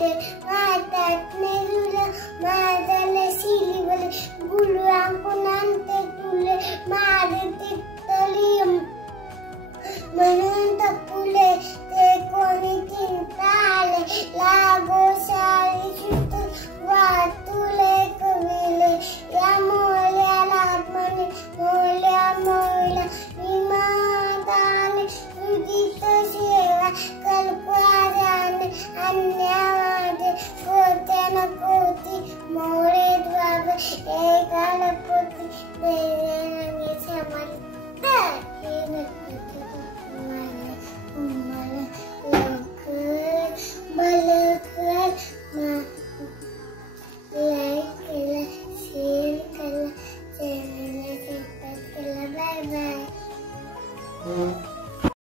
फुले हातात नेरुलं माझ्याला शिली बोले गुळांकून आणते तुले माझे तिथली म्हणून तर फुले ते कोणी चिंता आले लागो सारी सुतून वाटुले कविले या मोल्याला म्हणे मोल्या मोल्या विमादाने तुझीच सेवा कल्पवादाने अन्यावादे कोट्यान कोटी मोरे द्वार एकाला पोती देणे समाज हे नक्की